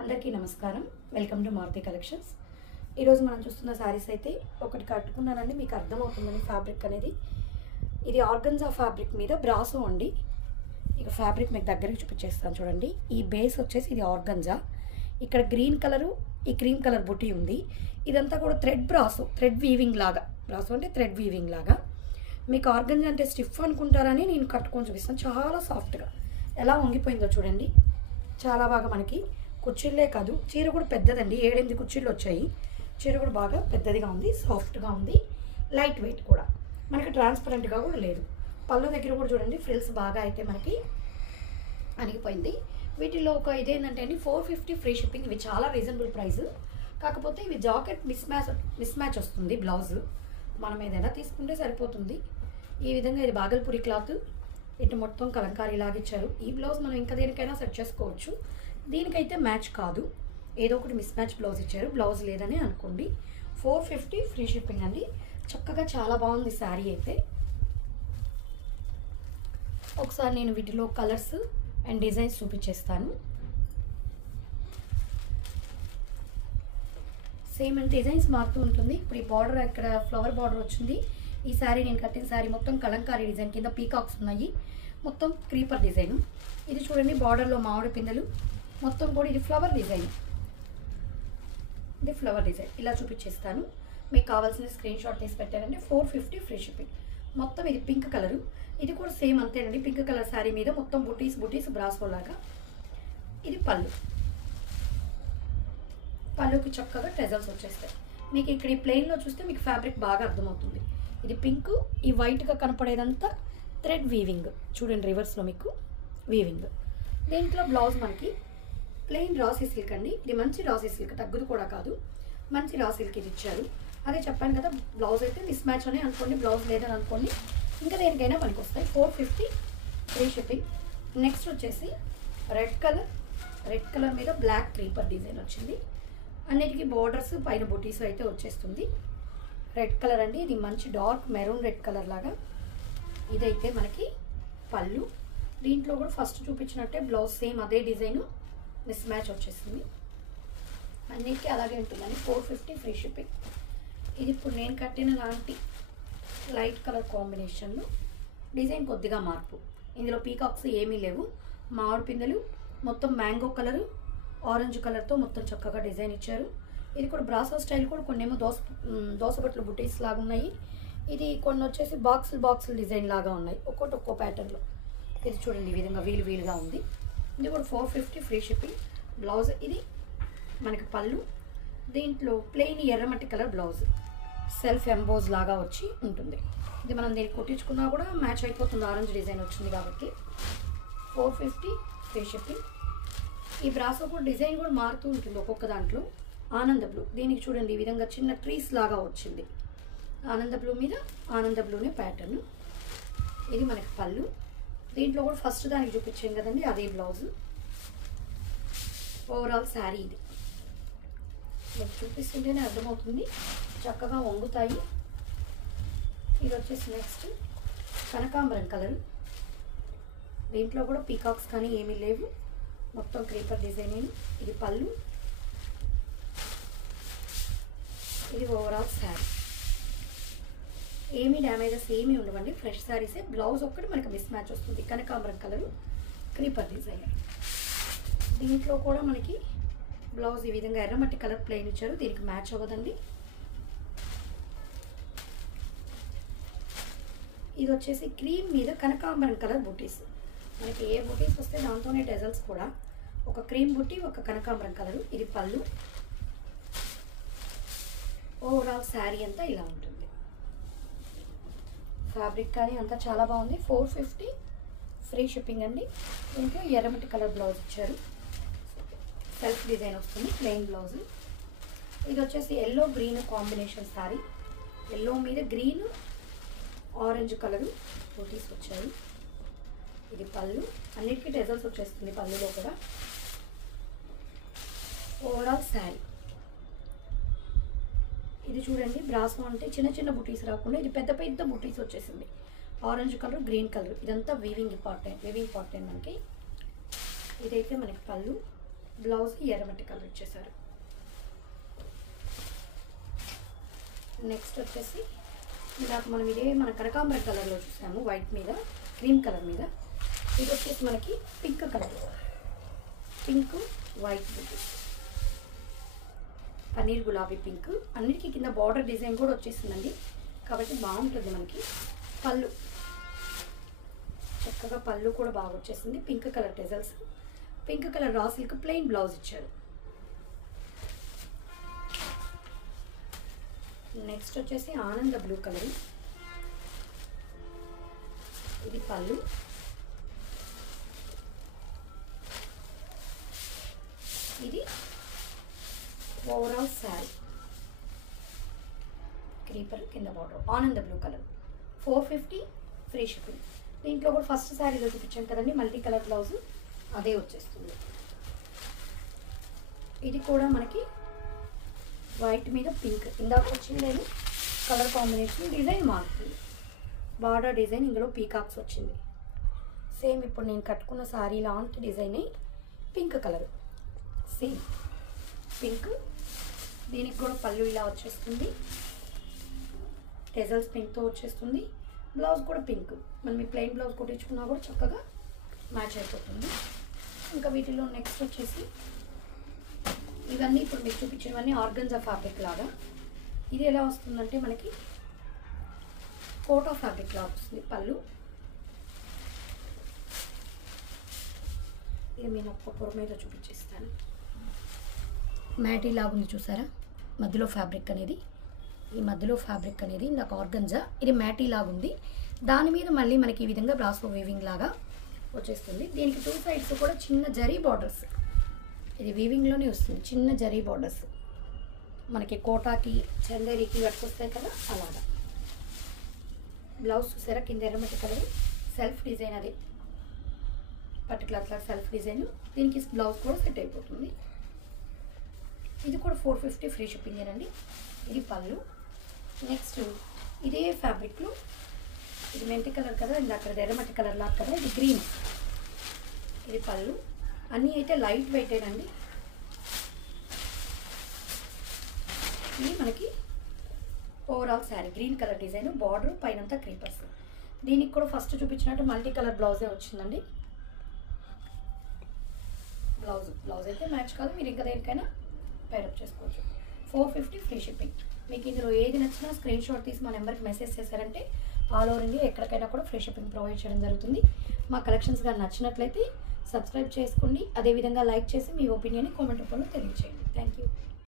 అందరికీ నమస్కారం. Welcome to Maruti collections. ఈరోజు మనం చూస్తున్న శారీస్ అయితే ఒకటి కట్టుకున్నానండి, మీకు అర్థమవుతుందని ఫ్యాబ్రిక్ అనేది. ఇది ఆర్గన్జా ఫ్యాబ్రిక్ మీద బ్రాసో అండి. ఇక ఫ్యాబ్రిక్ మీకు దగ్గరికి చూపించేస్తాను చూడండి. ఈ బేస్ వచ్చేసి ఇది ఆర్గన్జా. ఇక్కడ గ్రీన్ కలరు, ఈ క్రీమ్ కలర్ బుటీ ఉంది. ఇదంతా కూడా థ్రెడ్ బ్రాసో, థ్రెడ్ వీవింగ్ లాగా. బ్రాసో అంటే థ్రెడ్ వీవింగ్ లాగా. మీకు ఆర్గన్జా అంటే స్టిఫ్ అనుకుంటారని నేను కట్టుకొని చూపిస్తాను. చాలా సాఫ్ట్గా ఎలా వంగిపోయిందో చూడండి. చాలా బాగా మనకి కుర్చీలే కాదు, చీర కూడా పెద్దదండి. 7-8 కుర్చీలు వచ్చాయి. చీర కూడా బాగా పెద్దదిగా ఉంది, సాఫ్ట్గా ఉంది, లైట్ వెయిట్ కూడా. మనకి ట్రాన్స్పరెంట్గా కూడా లేదు. పళ్ళు దగ్గర కూడా చూడండి, ఫ్రిల్స్ బాగా అయితే మనకి అణిగిపోయింది. వీటిలో ఒక ఇదేంటంటే అండి 450 ఫ్రీ షిప్పింగ్. ఇవి చాలా రీజనబుల్ ప్రైస్. కాకపోతే ఇవి జాకెట్ మిస్ మ్యాచ్ వస్తుంది. బ్లౌజ్ మనం ఏదైనా తీసుకుంటే సరిపోతుంది. ఈ విధంగా ఇది బాగల్పూరి క్లాత్, ఇటు మొత్తం కలంకారీ లాగిచ్చారు. ఈ బ్లౌజ్ మనం ఇంకా దేనికైనా సెట్ చేసుకోవచ్చు. దీనికైతే మ్యాచ్ కాదు, ఏదో ఒకటి మిస్ మ్యాచ్ బ్లౌజ్ ఇచ్చారు. బ్లౌజ్ లేదని అనుకోండి. 450 ఫ్రీ షిప్పింగ్ అండి. చక్కగా చాలా బాగుంది శారీ అయితే. ఒకసారి నేను వీటిలో కలర్స్ అండ్ డిజైన్స్ చూపించేస్తాను. సేమ్ అండ్ డిజైన్స్ మారుతూ ఉంటుంది. ఇప్పుడు ఈ బార్డర్ ఇక్కడ ఫ్లవర్ బార్డర్ వచ్చింది. ఈ శారీ నేను కట్టిన శారీ మొత్తం కలంకారీ డిజైన్, కింద పీకాక్స్ ఉన్నాయి, మొత్తం క్రీపర్ డిజైన్. ఇది చూడండి, బార్డర్లో మామిడి పిందెలు, మొత్తం కూడా ఇది ఫ్లవర్ డిజైన్. ఇది ఫ్లవర్ డిజైన్ ఇలా చూపించేస్తాను. మీకు కావాల్సిన స్క్రీన్ షాట్ తీసి పెట్టారంటే 450 ఫ్రీ షిప్పింగ్. మొత్తం ఇది పింక్ కలరు. ఇది కూడా సేమ్ అంతేనండి, పింక్ కలర్ శారీ మీద మొత్తం బుటీస్ బ్రాసో లాగా. ఇది పళ్ళు. పళ్ళుకి చక్కగా టెజల్స్ వచ్చేస్తాయి. మీకు ఇక్కడ ఈ ప్లెయిన్లో చూస్తే మీకు ఫ్యాబ్రిక్ బాగా అర్థమవుతుంది. ఇది పింక్, ఈ వైట్గా కనపడేదంతా థ్రెడ్ వీవింగ్. చూడండి రివర్స్లో మీకు వీవింగ్. దీంట్లో బ్లౌజ్ మనకి ప్లెయిన్ రాసీ సిల్క్ అండి. ఇది మంచి రాసీ సిల్క్, తగ్గుదు కూడా కాదు, మంచి రా సిల్క్ ఇది ఇచ్చారు. అదే చెప్పాను కదా, బ్లౌజ్ అయితే మిస్ మ్యాచ్ అని అనుకోండి, బ్లౌజ్ లేదని అనుకోండి, ఇంకా దేనికైనా మనకి వస్తాయి. 450 ఫ్రీ షిప్పింగ్. నెక్స్ట్ వచ్చేసి రెడ్ కలర్ మీద బ్లాక్ క్రీపర్ డిజైన్ వచ్చింది. అన్నిటికీ బార్డర్స్ పైన బుటీస్ అయితే వచ్చేస్తుంది. రెడ్ కలర్ అండి, ఇది మంచి డార్క్ మెరూన్ రెడ్ కలర్ లాగా. ఇదైతే మనకి పళ్ళు. దీంట్లో కూడా ఫస్ట్ చూపించినట్టే బ్లౌజ్ సేమ్ అదే డిజైను, మిస్ మ్యాచ్ వచ్చేసింది. అన్నిటికీ అలాగే ఉంటుందండి. 450 ఫ్రీ షిప్పింగ్. ఇది ఇప్పుడు నేను కట్టిన లాంటి లైట్ కలర్ కాంబినేషన్లో డిజైన్ కొద్దిగా మార్పు. ఇందులో పీకాక్స్ ఏమీ లేవు, మామిడి పిందెలు, మొత్తం మ్యాంగో కలరు, ఆరెంజ్ కలర్తో మొత్తం చక్కగా డిజైన్ ఇచ్చారు. ఇది కూడా బ్రాసో స్టైల్ కూడా, కొన్ని ఏమో దోసబట్లు బుటీస్ లాగా ఉన్నాయి. ఇది కొన్ని వచ్చేసి బాక్సులు డిజైన్ లాగా ఉన్నాయి, ఒక్కో ప్యాటర్న్లో. ఇది చూడండి, ఈ విధంగా వీలుగా ఉంది. ఇది కూడా 450 ఫ్రీ షిప్పింగ్. బ్లౌజ్ ఇది మనకి పళ్ళు. దీంట్లో ప్లెయిన్ ఎర్రమట్టి కలర్ బ్లౌజ్, సెల్ఫ్ ఎంబోజ్ లాగా వచ్చి ఉంటుంది. ఇది మనం దీనికి కుట్టించుకున్నా కూడా మ్యాచ్ అయిపోతుంది, ఆరెంజ్ డిజైన్ వచ్చింది కాబట్టి. 450 ఫ్రీ షిప్పింగ్. ఈ బ్రాసో కూడా డిజైన్ కూడా మారుతూ ఉంటుంది ఒక్కొక్క దాంట్లో. ఆనంద బ్లూ, దీనికి చూడండి ఈ విధంగా చిన్న ట్రీస్ లాగా వచ్చింది. ఆనంద బ్లూ మీద ఆనంద బ్లూనే ప్యాటర్న్. ఇది మనకి పళ్ళు. దీంట్లో కూడా ఫస్ట్ దానికి చూపించాం కదండి, అదే బ్లౌజ్. ఓవరాల్ శారీ ఇది మీకు చూపిస్తుంటేనే అర్థమవుతుంది, చక్కగా వంగుతాయి. ఇది వచ్చేసి నెక్స్ట్ కనకాంబరం కలర్. దీంట్లో కూడా పీకాక్స్ కానీ ఏమీ లేవు, మొత్తం క్రీపర్ డిజైన్. ఇది పళ్ళు. ఇది ఓవరాల్ శారీ. ఏమీ డ్యామేజెస్ ఏమీ ఉండవండి, ఫ్రెష్ శారీసే. బ్లౌజ్ ఒక్కటి మనకి మిస్ మ్యాచ్ వస్తుంది. కనకాంబరం కలరు, క్రీపర్ డిజైన్. దీంట్లో కూడా మనకి బ్లౌజ్ ఈ విధంగా ఎర్రమట్టి కలర్ ప్లెయిన్ ఇచ్చారు, దీనికి మ్యాచ్ అవ్వదండి. ఇది వచ్చేసి క్రీమ్ మీద కనకాంబరం కలర్ బుటీస్. మనకి ఏ బుటీస్ వస్తే దాంతోనే డెజల్స్ కూడా. ఒక క్రీమ్ బుటీ, ఒక కనకాంబరం కలరు. ఇది పళ్ళు. ఓవరాల్ శారీ అంతా ఇలా ఉంటుంది. ఫ్యాబ్రిక్ కానీ అంతా చాలా బాగుంది. 450 ఫ్రీ షిప్పింగ్ అండి. దీంట్లో ఎర్రమట్టి కలర్ బ్లౌజ్ ఇచ్చారు, సెల్ఫ్ డిజైన్ వస్తుంది, ప్లెయిన్ బ్లౌజ్. ఇది వచ్చేసి yellow green combination sari. Yellow మీద గ్రీన్ ఆరెంజ్ కలరు బూటీస్ వచ్చాయి. ఇది పళ్ళు. అన్నిటికీ టెజల్స్ వచ్చేస్తుంది పళ్ళులో కూడా. ఓవరాల్ శారీ ఇది చూడండి. బ్రాసో అంటే చిన్న బుటీస్ రాకుండా ఇది పెద్ద బుటీస్ వచ్చేసింది. ఆరెంజ్ కలర్, గ్రీన్ కలర్, ఇదంతా వీవింగ్ పార్ట్ మనకి. ఇదైతే మనకి పళ్ళు. బ్లౌజ్ ఎర్రమట్టి కలర్ ఇచ్చేసారు. నెక్స్ట్ వచ్చేసి ఇందాక మనం ఇదే మన కనకాంబరం కలర్లో చూసాము, వైట్ మీద క్రీమ్ కలర్ మీద. ఇది వచ్చేసి మనకి pink colour, pink white paneer గులాబీ పింక్. అన్నిటికీ కింద బార్డర్ డిజైన్ కూడా వచ్చేసిందండి, కాబట్టి బాగుంటుంది. మనకి పళ్ళు చక్కగా, పళ్ళు కూడా బాగా వచ్చేసింది. Pink colour టెజల్స్, pink colour raw silk plain blouse ఇచ్చారు. నెక్స్ట్ వచ్చేసి ఆనంద బ్లూ కలర్, ఇది పళ్ళు. ఇది ఓవరాల్ శారీ, క్రీపర్ కింద బార్డర్, ఆనంద బ్లూ కలర్. 450 free shipping. దీంట్లో కూడా ఫస్ట్ శారీలో చూపించాను కదండి మల్టీ కలర్ బ్లౌజ్, అదే వచ్చేస్తుంది. ఇది కూడా మనకి వైట్ మీద పింక్, ఇందాక వచ్చిందేమో కలర్ కాంబినేషన్, డిజైన్ మారుతుంది. బార్డర్ డిజైన్ ఇందులో పీకాక్స్ వచ్చింది. సేమ్ ఇప్పుడు నేను కట్టుకున్న శారీ లాంటి design pink colour, same pink. దీనికి కూడా పళ్ళు ఇలా వచ్చేస్తుంది, టెజల్స్ పింక్తో వచ్చేస్తుంది. బ్లౌజ్ కూడా పింక్, మనం ఈ ప్లెయిన్ బ్లౌజ్ కుట్టించుకున్నా కూడా చక్కగా మ్యాచ్ అయిపోతుంది. ఇంకా వీటిలో నెక్స్ట్ వచ్చేసి ఇవన్నీ ఇప్పుడు మీకు చూపించినవన్నీ ఆర్గన్జా ఫ్యాబ్రిక్ లాగా. ఇది ఎలా వస్తుందంటే మనకి కోటా ఫ్యాబ్రిక్ లాగా వస్తుంది పళ్ళు. ఇది నేను ఒక్క పొర మీద చూపించేస్తాను. మ్యాటీ లాగా ఉంది చూసారా, మధ్యలో ఫ్యాబ్రిక్ అనేది, ఈ మధ్యలో ఫ్యాబ్రిక్ అనేది ఇందాక ఆర్గన్జా, ఇది మ్యాటీ లాగా ఉంది. దాని మీద మళ్ళీ మనకి ఈ విధంగా బ్రాసో వీవింగ్ లాగా వచ్చేస్తుంది. దీనికి 2 సైడ్స్ కూడా చిన్న జరీ బార్డర్స్, ఇది వీవింగ్లోనే వస్తుంది, చిన్న జరీ బార్డర్స్ మనకి కోటాకి చందేరికి కట్టుకొస్తాయి కదా అలాగా. బ్లౌజ్ చూసారా కింద ఎర్రమట్టి కలర్, సెల్ఫ్ డిజైన్, అది పర్టికులర్ అట్లా సెల్ఫ్ డిజైన్. దీనికి బ్లౌజ్ కూడా సెట్ అయిపోతుంది. ఇది కూడా 450 ఫ్రీ షిప్పింగ్ అండి. ఇది పళ్ళు. నెక్స్ట్ ఇదే ఫ్యాబ్రిక్లో, ఇది మెంటి కలర్ కదా, ఇది అక్కడ ఎర్రమట్టి కలర్ లాగా కదా, ఇది గ్రీన్, ఇది పళ్ళు. అన్నీ అయితే లైట్ వెయిటేనండి. ఇది మనకి overall sari green colour design, border పైనంతా క్రీపర్స్. దీనికి కూడా ఫస్ట్ చూపించినట్టు మల్టీ కలర్ బ్లౌజే వచ్చిందండి. బ్లౌజ్ అయితే మ్యాచ్ కాదు, మీరు ఇంకా దేనికైనా పేరప్ చేసుకోవచ్చు. 450 ఫ్రీ షిప్పింగ్. మీకు ఇందులో ఏది నచ్చినా స్క్రీన్ షాట్ తీసి మా నెంబర్కి మెసేజ్ చేశారంటే ఆల్ ఓవర్ ఇండియా ఎక్కడికైనా కూడా ఫ్రీ షిప్పింగ్ ప్రొవైడ్ చేయడం జరుగుతుంది. మా కలెక్షన్స్ కానీ నచ్చినట్లయితే సబ్స్క్రైబ్ చేసుకోండి. అదేవిధంగా లైక్ చేసి మీ ఒపీనియన్ని కామెంట్ రూపంలో తెలియజేయండి.